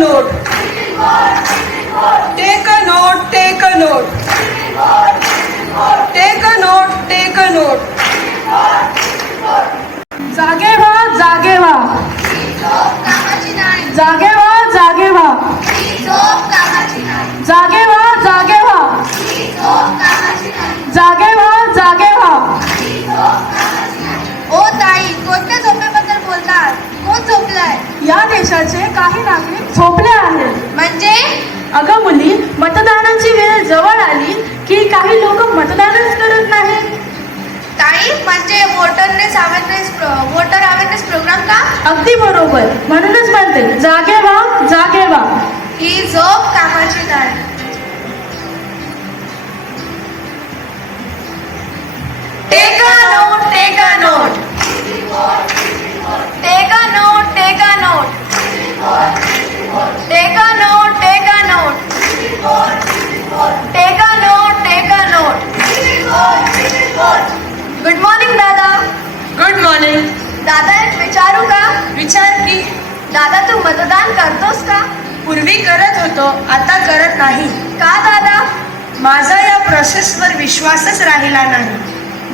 note. Take a note, take a note. Take a note, take a note. जागे व्हा, जागे व्हा. जागे व्हा, जागे व्हा. जागे व्हा, जागे व्हा. जागे व्हा, जागे व्हा. ओ ताई, कोणत्या झोपेबद्दल बोलतात? कोण झोपलाय? या देशाचे काही नागरिक झोपले आहेत. म्हणजे? अगं मुली, मतदानाची वेळ जवळ आली की काही लोक मतदानच करत नाहीत. ताई, म्हणजे वोटर अवेअरनेस प्रोग्राम का? अगदी बरोबर. म्हणूनच म्हणते जागे व्हा, जागे व्हा. ही झोप कामाची नाही. Take a note, take a note. Take a note, take a note. Take a note, take a note. Take a note, take a note. Good morning दादा. Good morning. दादा, एक विचारू का? विचार की. दादा, तू मतदान करतोस का? पूर्वी करत होतो, आता करत नाही. का दादा? माझा या प्रोसेसवर विश्वासच राहिला नाही.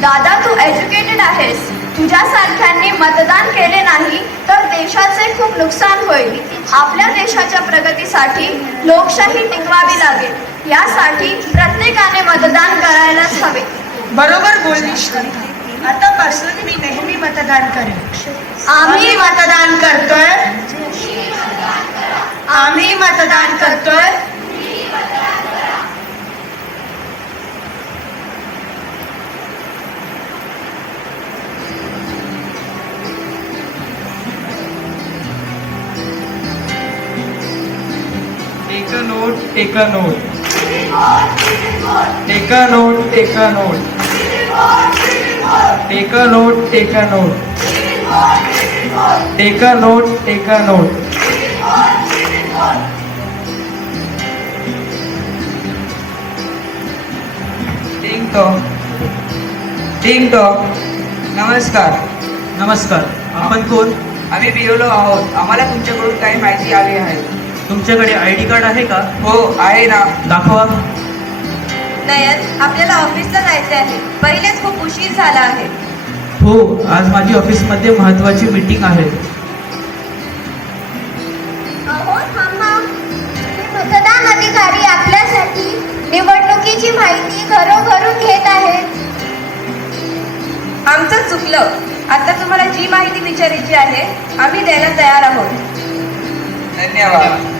दादा, तू एज्युकेटेड आहेस. तुझ्यासारख्यांनी मतदान केले नाही तर देशाचे खूप नुकसान होईल. आपल्या देशाच्या प्रगतीसाठी लोकशाही टिकवावी लागेल. यासाठी प्रत्येकाने मतदान करायलाच हवे. बरोबर बोललीस. आतापासून मी नेहमी मतदान करेन. आम्ही मतदान करतोय. आम्ही मतदान करतोय. Take a note, take a note. Take a note, take a note. Take a note, take a note. Take a note, take a note. Ding dong. Ding dong. नमस्कार. नमस्कार. आपण कोण? आम्ही बिओलो आहोत. आम्हाला तुमच्याकडून काही माहिती हवी आहे. तुमच्याकडे ID कार्ड आहे का? हो, आहे ना. दाखवा. नयन, आपल्याला ऑफिसला जायचे आहे. पहिलेच खूप उशीर झाला आहे. हो, आज माझी ऑफिसमध्ये महत्त्वाची मीटिंग आहे. अहो थांबा. मतदान अधिकारी आपल्यासाठी निवडणुकीची माहिती घरोघरून घेत आहेत. आमचं चुकलं. आता तुम्हाला जी माहिती विचारायची आहे आम्ही द्यायला तयार आहोत. धन्यवाद.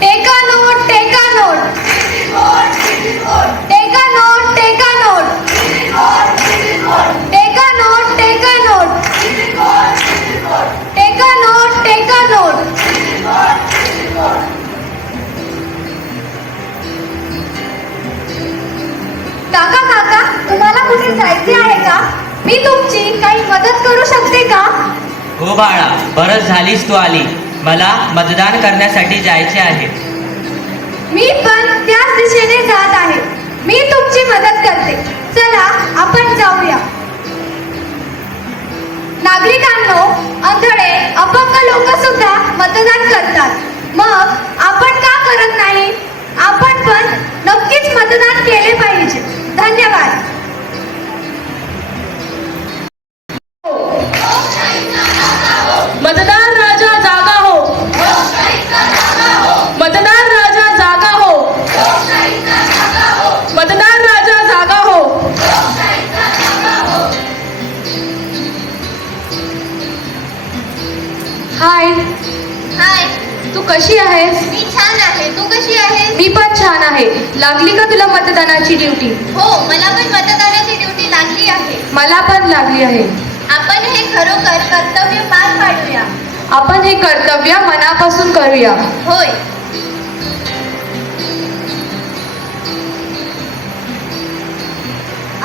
Take a note, take a note. Take a note, take a note. Take a note, take a note. Take a note, take a note. काका काका, तुम्हाला कुठे जायचे आहे का? मी तुमची काही मदत करू शकते का? हो बाळा, बरंच झालीस तू आली. मला मतदान करण्यासाठी जायचे आहे. मी पण त्याच दिशेने जात आहे. मी तुमची मदत करते. चला आपण जाऊया. नागरिकांनो, अंधळे अपंग लोक सुद्धा मतदान करतात. मग आपण का करत नाही? आपण पण नक्कीच मतदान केले पाहिजे. धन्यवाद. मतदार राजा जागा हो. मतदार राजा जागा हो. मतदार राजा जागा हो. हाय. हाय. तू कशी आहेस? मी छान आहे. तू कशी आहेस? मी पण छान आहे. लागली का तुला मतदानाची ड्युटी? हो, मला पण मतदानाची ड्युटी लागली आहे. मला पण लागली आहे. आपण हे खरोखर कर्तव्य पार पाडूया. आपण हे कर्तव्य मनापासून करूया. होय.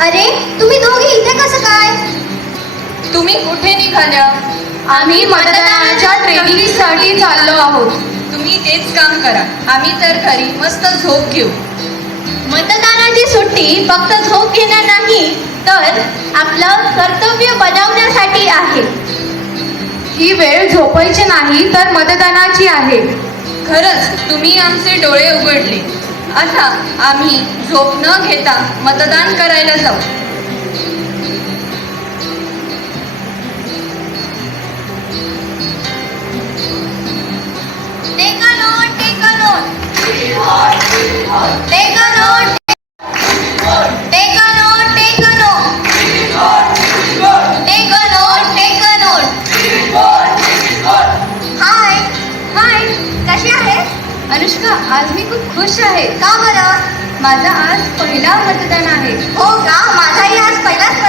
अरे, तुम्ही दोघे इथे कसं काय? तुम्ही कुठे निघाल्या? आम्ही मतदानाच्या ट्रेनिंगसाठी चाललो आहोत. तुम्ही तेच काम करा. आम्ही तर घरी मस्त झोप घेऊ. मतदानाची सुट्टी सुट्टी फक्त झोप घेण्या नाही तर आपलं कर्तव्य बजावण्यासाठी आहे. ही वेळ झोपायची नाही तर मतदानाची आहे. खरंच तुम्ही आमचे डोळे उघडले. आता आम्ही झोप न घेता मतदान करायला जाऊ. Take a note, take a note. Take a note. Take a note, take a note. Take a note, take a note. हाय हाय, कशी आहे? अनुष्का, आज मी खूप खुश आहे. का बरं? माझा आज पहिला मतदान आहे. हो का? माझाही आज पहिलाच